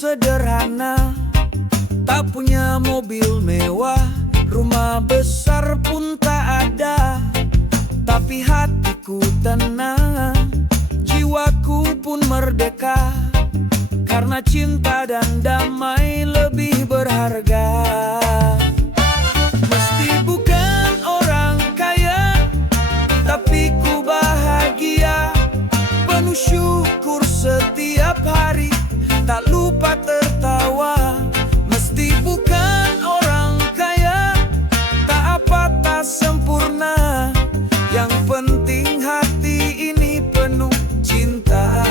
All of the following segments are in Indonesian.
sederhana, tak punya mobil mewah, rumah besar pun tak ada. Tapi hatiku tenang, jiwaku pun merdeka, karena cinta dan damai lebih berharga. Meski bukan orang kaya, tapi ku bahagia, penuh syukur setiap hari, tak lupa tertawa. Meski bukan orang kaya, tak apa tak sempurna, yang penting hati ini penuh cinta.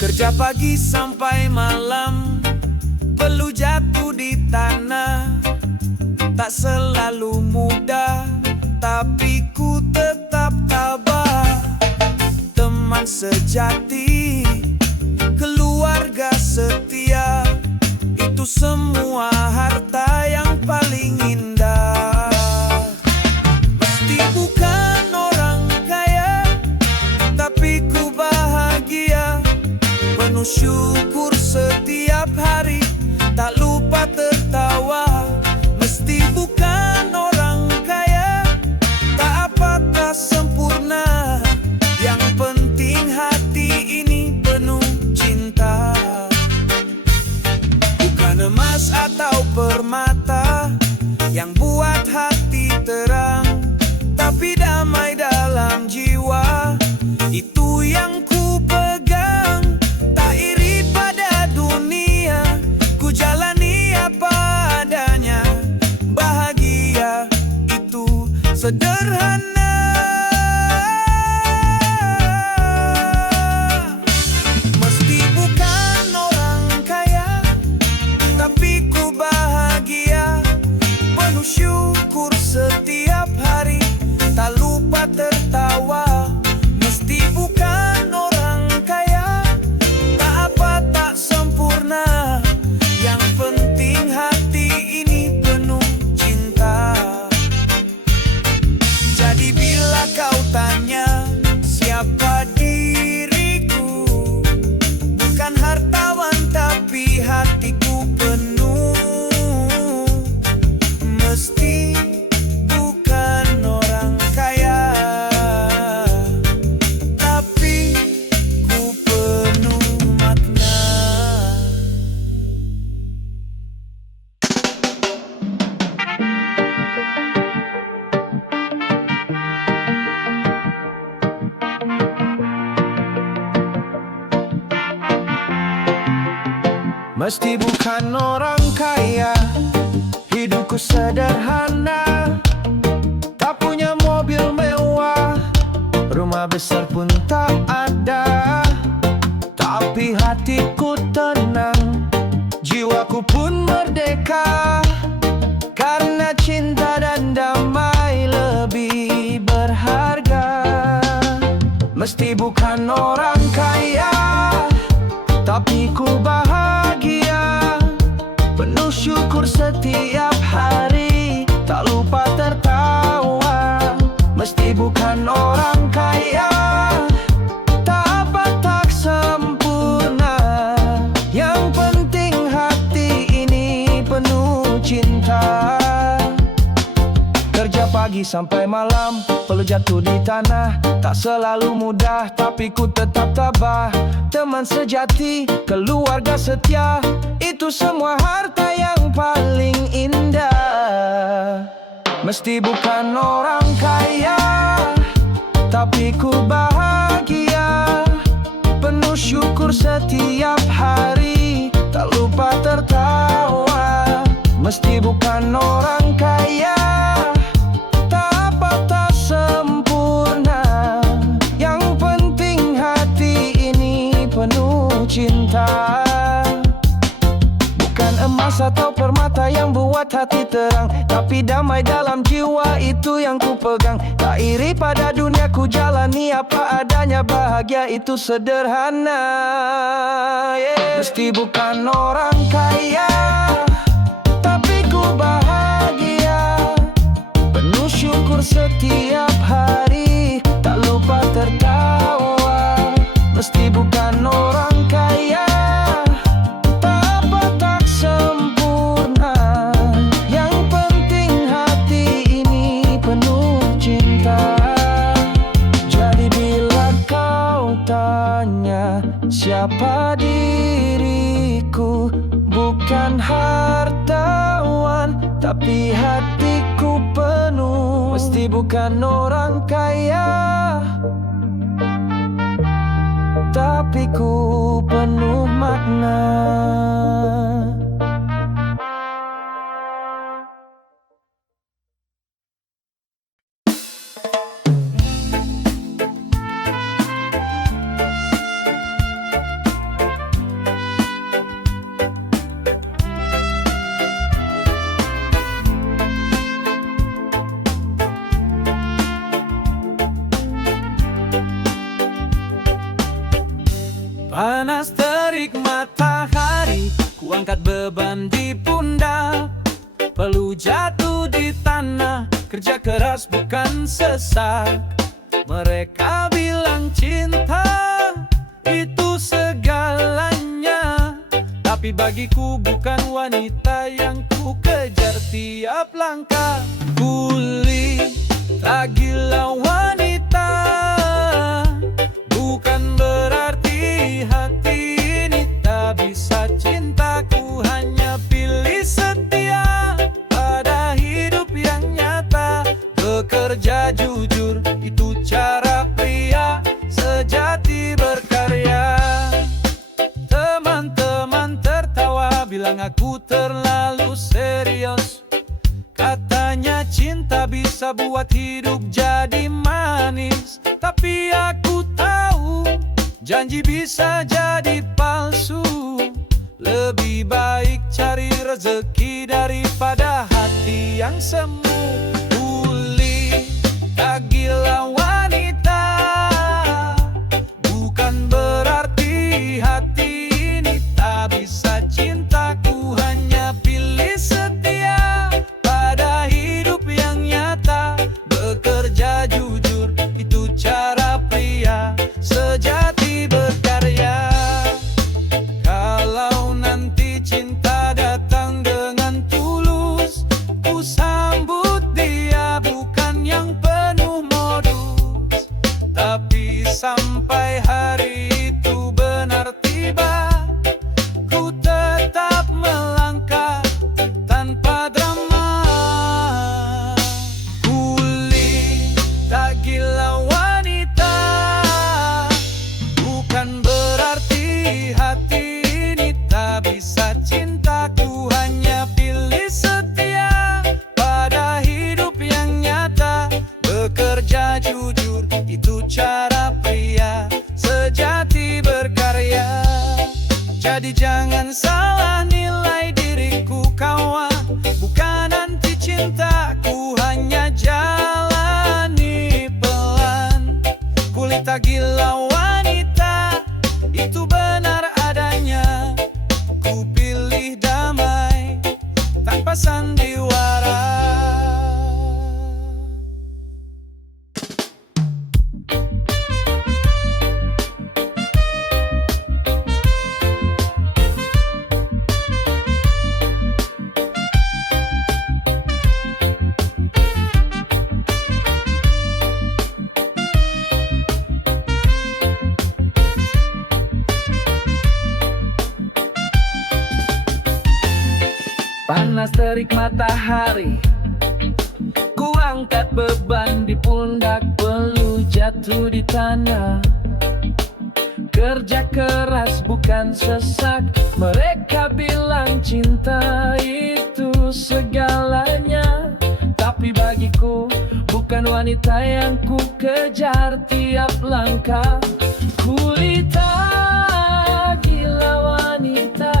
Kerja pagi sampai malam, perlu jatuh di tanah, tak selalu mudah, tapi ku tetap tabah. Teman sejati, keluarga setia, itu semua harta yang paling indah. Meski bukan orang kaya, tapi ku bahagia, penuh syukur setiap hari, tak lupa tertawa. Meski bukan orang kaya, tak apa tak sempurna, yang penting hati ini penuh cinta. Bukan emas atau permata yang buat hati terang, tapi damai dalam jiwa, itu yang ku pegang. Tak iri pada dunia, ku jalani apa adanya, bahagia itu sederhana. Meski bukan orang kaya, tapi ku bahagia, penuh syukur setiap hari, tak lupa tertawa. Meski bukan orang kaya, tak apa tak sempurna, yang penting hati ini penuh cinta. Jadi bila kau tanya siapa diriku, bukan hartawan tapi hatiku penuh. Meski bukan orang kaya, tapi ku penuh makna. Meski bukan orang kaya, hidupku sederhana, tak punya mobil mewah, rumah besar pun tak ada. Tapi hatiku tenang, jiwaku pun merdeka, karena cinta dan damai lebih berharga. Meski bukan orang kaya, tapi ku bahagia, penuh syukur setiap hari, tak lupa tertawa. Meski bukan orang kaya, tak apa tak sempurna, yang penting hati ini penuh cinta. Kerja pagi sampai malam, perlu jatuh di tanah, tak selalu mudah, tapi ku tetap tabah. Teman sejati, keluarga setia, itu semua harta yang paling indah. Meski bukan orang kaya, tapi ku bahagia, penuh syukur setiap hari, tak lupa tertawa. Meski bukan orang kaya, tak apa tak sempurna, yang penting hati ini penuh cinta. Bukan emas atau permata yang buat hati terang, tapi damai dalam jiwa, itu yang ku pegang. Tak iri pada dunia, ku jalani apa adanya, bahagia itu sederhana. Meski bukan orang kaya, tapi ku bahagia, syukur setiap hari, tak lupa tertawa. siapa diriku. Bukan hartawan, tapi hatiku penuh. Mesti bukan orang kaya, tapi ku penuh makna. Panas terik matahari, ku angkat beban di pundak. Perlu jatuh di tanah, kerja keras bukan sesak. Mereka bilang cinta itu segalanya, tapi bagiku bukan wanita yang ku kejar tiap langkah. Kuli tak gila wanita, bukan berarti hati ini tak bisa cintaku. Hanya pilih setia pada hidup yang nyata. Bekerja jujur, itu cara pria sejati berkarya. Teman-teman tertawa, bilang aku terlalu serius. Katanya cinta bisa buat hidup jadi manis, tapi aku tahu janji bisa jadi palsu. Lebih baik cari rezeki daripada hati yang semu. Uli tak gila wanita, bukan berarti hati ini tak bisa cintaku. Hanya pilih setia pada hidup yang nyata. Bekerja jujur, itu cara pria sejati berkarya. Kalau nanti cinta datang dengan tulus, ku sambut dia bukan yang penuh modus. Tapi sampai hari itu benar tiba, ku tetap melangkah tanpa drama. Kuli tak gila wanita, bukan berarti hati ini tak bisa cintaku. Hanya pilih setia pada hidup yang nyata. Bekerja jujur, itu cara pria sejati berkarya. Jadi jangan salah nilai diriku kawan, bukan anti cintaku, hanya jalani pelan. Kulit tak gila wanita, itu benar adanya. Ku pilih damai tanpa sandiwara. Panas terik matahari, ku angkat beban di pundak. Perlu jatuh di tanah, kerja keras bukan sesak. Mereka bilang cinta itu segalanya, tapi bagiku bukan wanita yang ku kejar tiap langkah. Kulita gila wanita,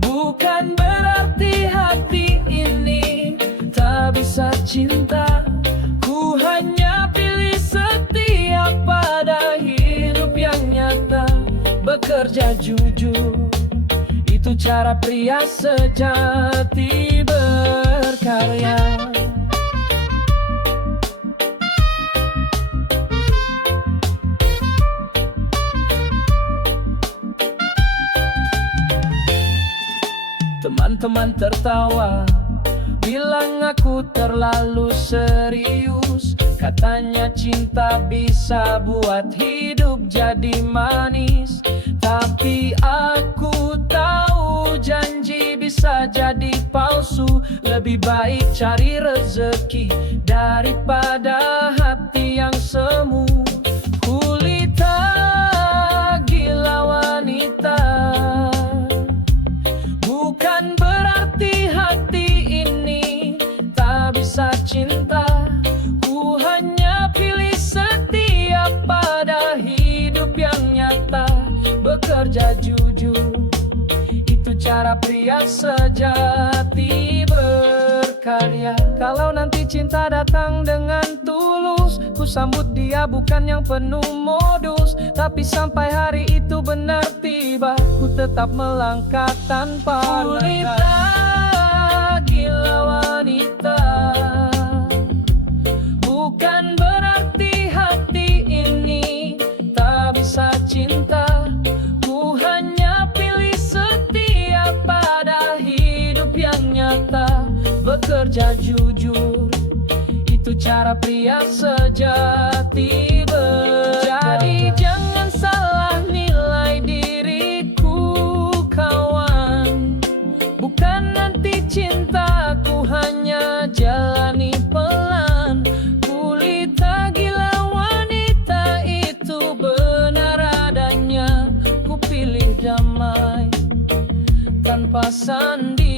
bukan berarti hati ini tak bisa cinta. Ku hanya pilih setia pada hidup yang nyata. Bekerja jujur, itu cara pria sejati berkarya. Teman-teman tertawa, bilang aku terlalu serius. Katanya cinta bisa buat hidup jadi manis, tapi aku tahu janji bisa jadi palsu. Lebih baik cari rezeki daripada hati yang semu. Kulita gila wanita, bukan berarti hati ini tak bisa cinta. Ku hanya pilih setia pada hidup yang nyata. Bekerja jujur, itu cara pria sejati. Berkarya, kalau nanti cinta datang dengan tulus, ku sambut dia bukan yang penuh modus. Tapi sampai hari itu benar tiba, ku tetap melangkah tanpa kulita gila wanita, bukan berarti hati ini tak bisa cinta. Ku hanya pilih setia pada hidup yang nyata. Bekerja jujur, itu cara pria sejati. Jadi jangan salah nilai diriku kawan, bukan nanti cintaku hanya jalani pelan. Kulita gila wanita itu benar adanya. Ku pilih damai tanpa sandiwara.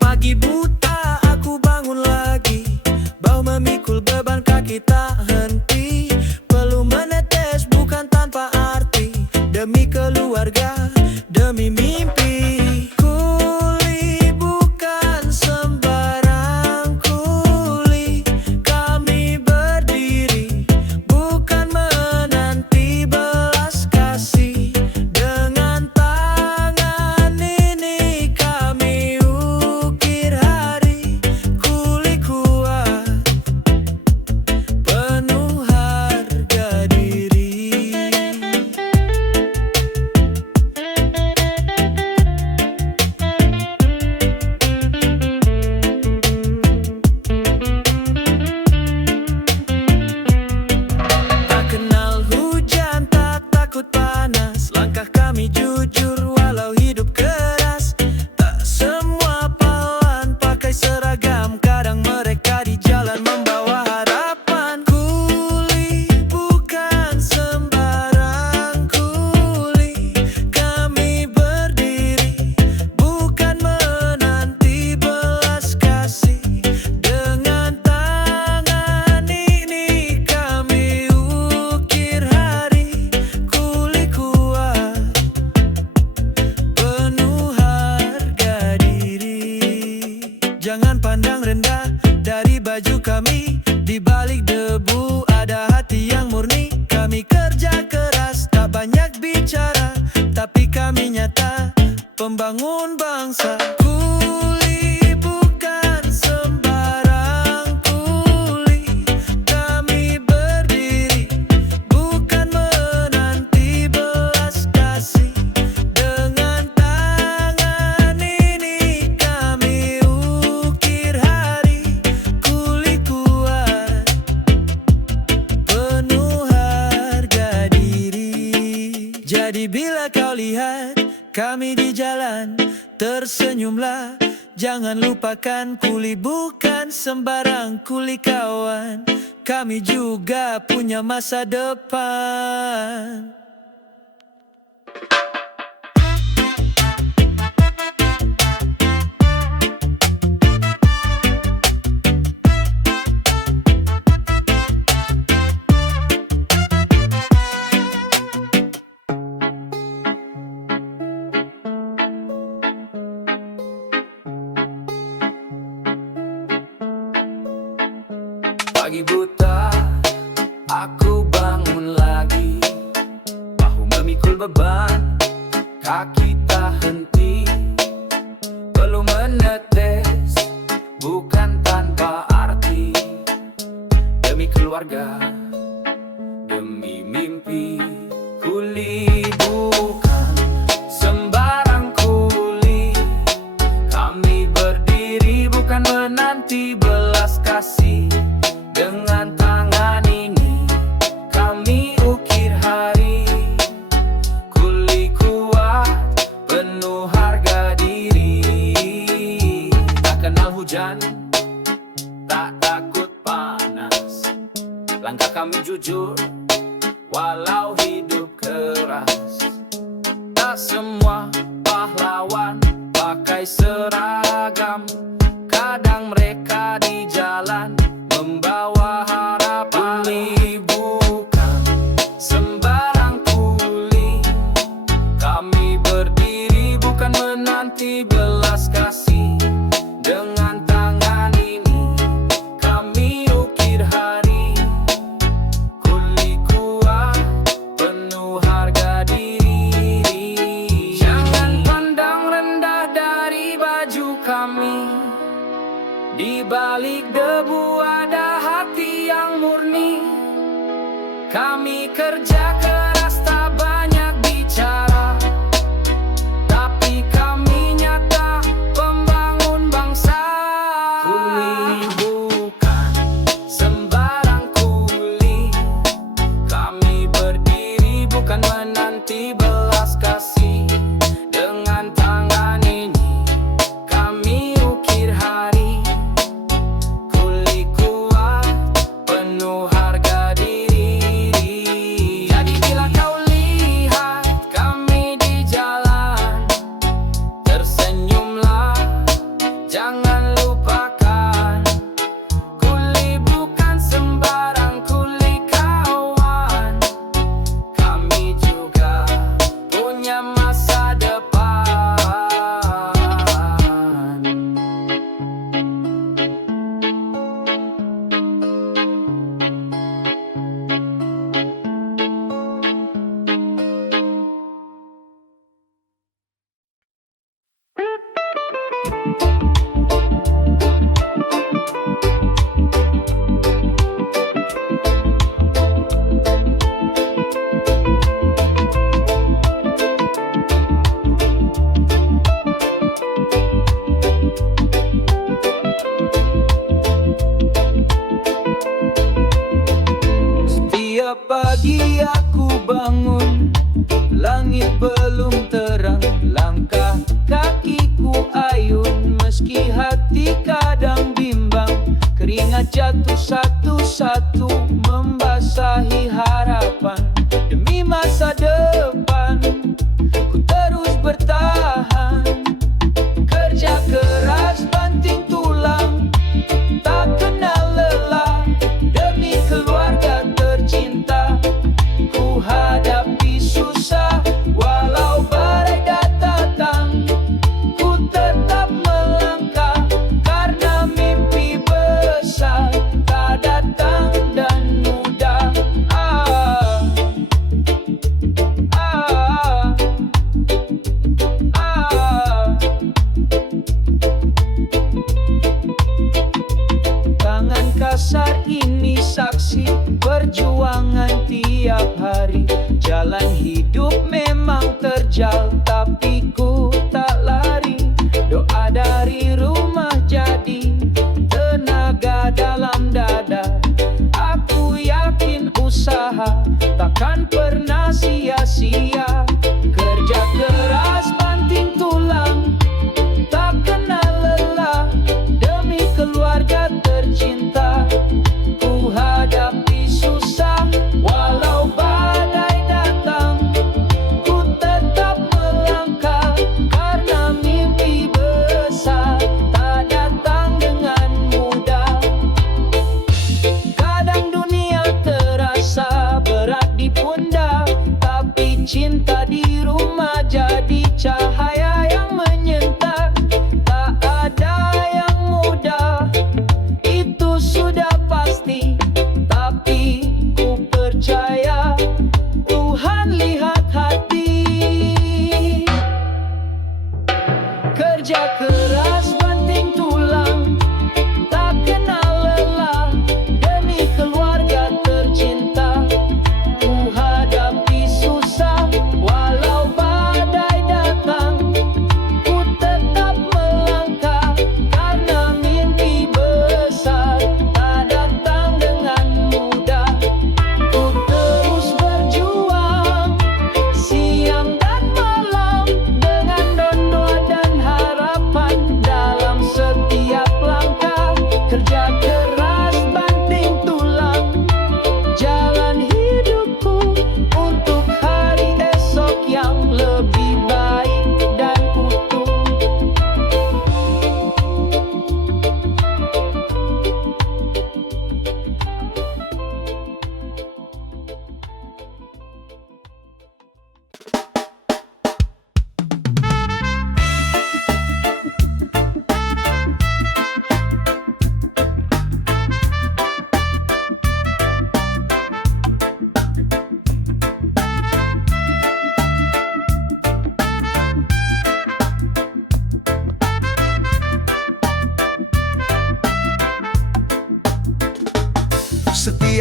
Pagi buta aku bangun lagi, bau memikul beban kaki tak henti. Perlu menetes bukan tanpa arti, demi keluarga, demi mimpi. Kuli bukan sembarang kuli, kami berdiri bukan menanti belas kasih. Dengan tangan ini kami ukir hari. Kuli kuat, penuh harga diri. Tak kenal hujan, tak takut panas. Langkah kami jujur walau hidup keras. Tak semua pahlawan pakai seragam, kadang mereka di jalan membawa harapan. Kuli bukan sembarang kuli, kami berdiri bukan menanti belas kasih. Dengan tangan ini kami ukir hari. Kuli kuat, penuh harga diri. Jangan pandang rendah dari baju kami, di balik debu ada hati yang murni. Kami kerja keras, tak banyak bicara, tapi kami nyata, pembangun bangsa. Kuli bukan sembarang kuli, kami berdiri bukan menanti belas kasih. Dengan tangan ini kami ukir hari. Kuli kuat, penuh harga diri. Jadi bila kau lihat kami di jalan, tersenyumlah, jangan lupakan kuli bukan sembarang kuli kawan. Kami juga punya masa depan. kaki tak henti, perlu menetes, bukan tanpa arti. Demi keluarga, demi mimpi, kuli bukan sembarang kuli. Kami berdiri bukan menanti belas kasih. Dengan tangan ini kami ukir hari. Kuli kuat, penuh harga diri. Tak kenal hujan, tak takut panas. Langkah kami jujur, walau hidup keras. Tak semua pahlawan pakai seragam. Kadang mereka di jalan membawa harapan. Kuli bukan sembarang kuli. Kami berdiri bukan menanti belas kasih. Dengan tangan ini kami ukir hari. Kuli kuat, penuh harga diri. Jangan pandang rendah dari baju kami. Di balik debu ada hati yang murni. Kami kerja keras tak banyak bicara, tapi kami nyata pembangun bangsa. Kuli bukan sembarang kuli. Kami berdiri bukan menanti belas kasih. Dengan tangan ini kami ukir hari. Kuli kuat, penuh harga diri. Jadi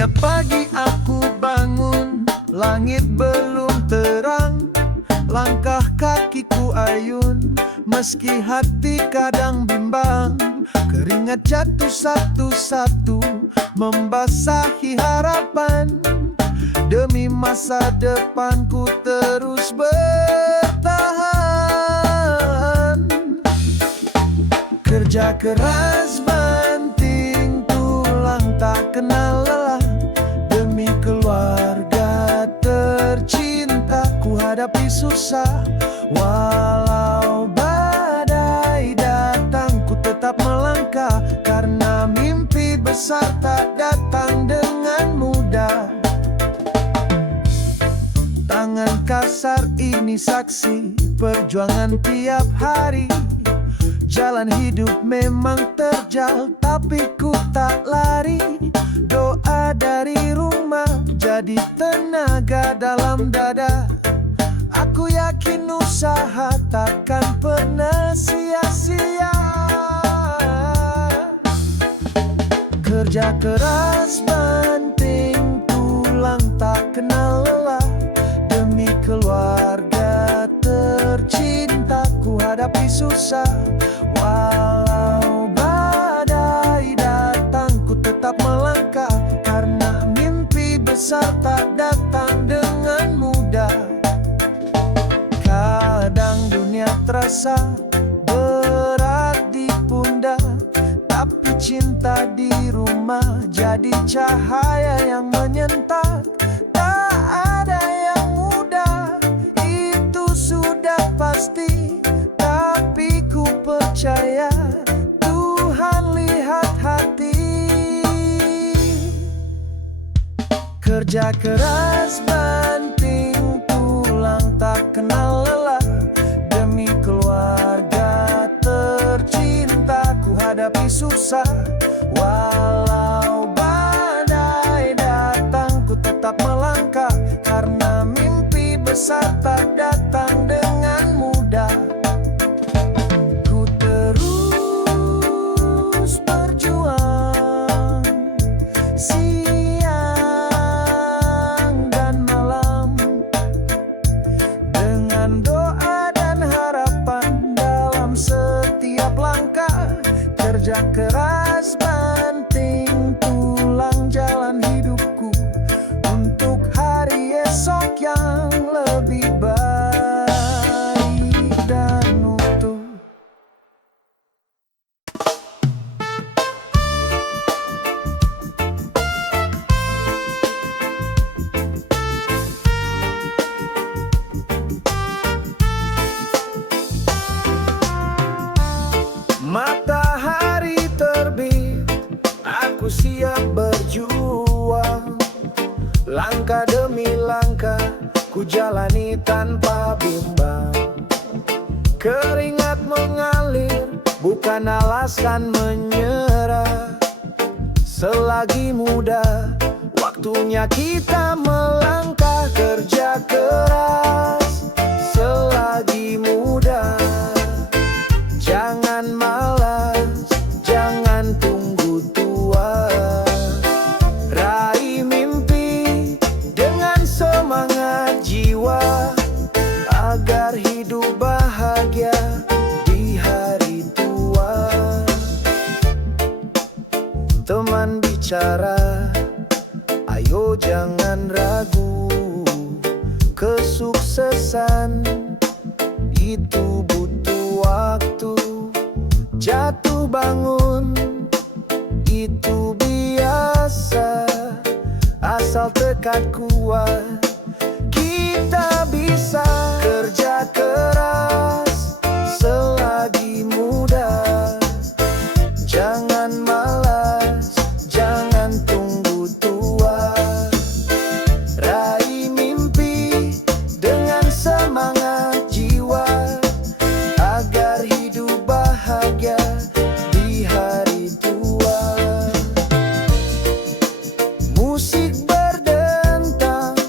Setiap pagi aku bangun, langit belum terang, langkah kakiku ayun, meski hati kadang bimbang. Keringat jatuh satu-satu, membasahi harapan. Demi masa depanku terus bertahan. Kerja keras banting tulang tak kenal lelah. Demi keluarga tercinta ku hadapi susah. Walau badai datang ku tetap melangkah, karena mimpi besar tak datang dengan mudah. Tangan kasar ini saksi perjuangan tiap hari. Jalan hidup memang terjal, tapi ku tak lari. Doa dari rumah jadi tenaga dalam dada. Aku yakin usaha takkan pernah sia-sia. Kerja keras banting tulang tak kenal lelah. Demi keluarga tercinta ku hadapi susah. Walau badai datang ku tetap melangkah, karena mimpi besar tak datang dengan mudah. Kadang dunia terasa berat di pundak, tapi cinta di rumah jadi cahaya yang menyentak. Tak ada yang mudah, itu sudah pasti, tapi ku percaya Tuhan lihat hati. Kerja keras banting tulang tak kenal lelah. Demi keluarga tercinta ku hadapi susah. Walau badai datang ku tetap melangkah, karena mimpi besar tak datang dengan mudah. Ku terus berjuang siang dan malam, dengan doa dan harapan dalam setiap langkah. Kerja keras banting tulang jalan hidupku, untuk hari esok yang lebih baik dan utuh. Matahari terbit, aku siap berjuang. Langkah demi langkah ku jalani tanpa bimbang. Keringat mengalir, bukan alasan menyerah. Selagi muda, waktunya kita melangkah. Kerja keras selagi muda, jangan malas, jangan tunggu tua. Raih mimpi dengan semangat jiwa, agar hidup bahagia di hari tua. Teman bicara, ayo jangan ragu. Kesuksesan itu butuh waktu. Jatuh bangun itu biasa, asal tekad kuat kita bisa. Kerja keras selagi muda, jangan malas, jangan tunggu tua. Raih mimpi dengan semangat jiwa, agar hidup bahagia di hari tua. Musik berdentang,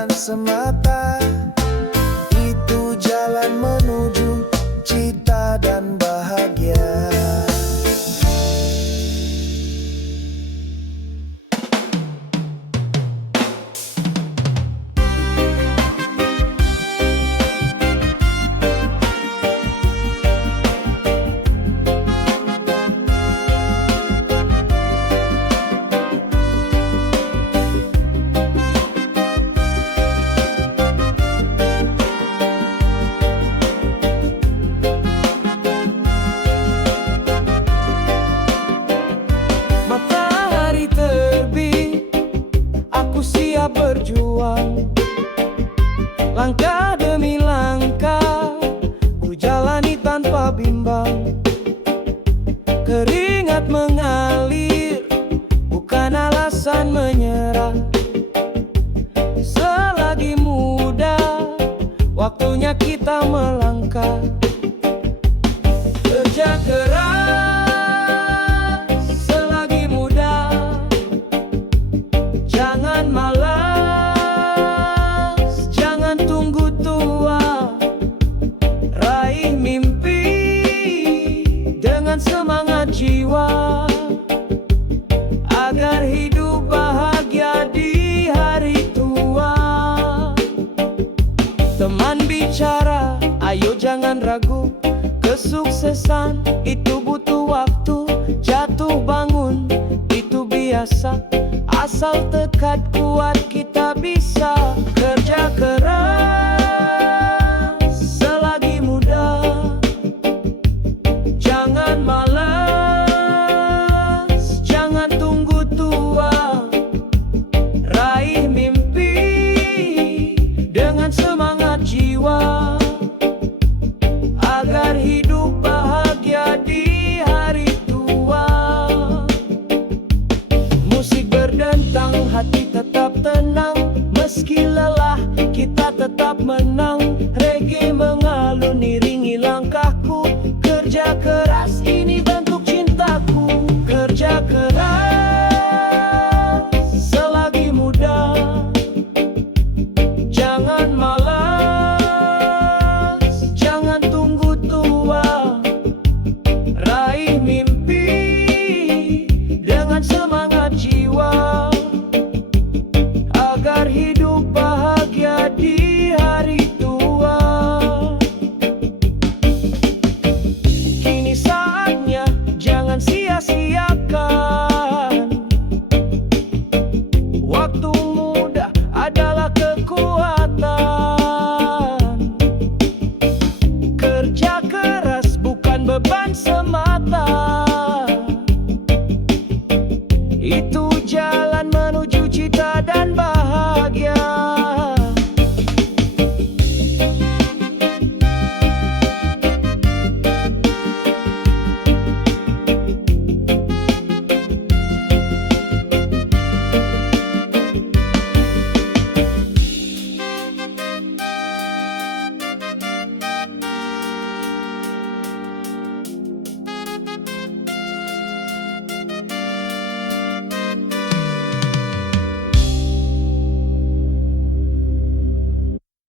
jalan semata, itu jalan menuju cita dan bahagia. Matahari terbit, aku siap berjuang. Langkah demi langkah, ku jalani tanpa bimbang. Keringat mengalir, bukan alasan menyerah. Selagi muda, waktunya kita melangkah. Kerja keras selagi muda, jangan malas, jangan tunggu tua. Raih mimpi dengan semangat jiwa, agar hidup bahagia di hari tua. Teman bicara, ayo jangan ragu. Kesuksesan itu butuh waktu, jatuh bangun itu biasa. Asal tekad kuat kita bisa. Kerja keras selagi muda, jangan malas, jangan tunggu tua. Raih mimpi dengan semangat jiwa, agar hidup bahagia di hari tua. Musik berdentang, hati tetap tenang. Meski lelah, kita tetap menang. Reggae mengalun iringi langkahku. Kerja keras ini bentuk cintaku. Kerja keras selagi muda, jangan malas, jangan tunggu tua. Raih mimpi dengan semangat jiwa, agar hidup bahagia di hari tua. Kini saatnya, jangan sia-siakan. Waktu muda adalah kekuatan.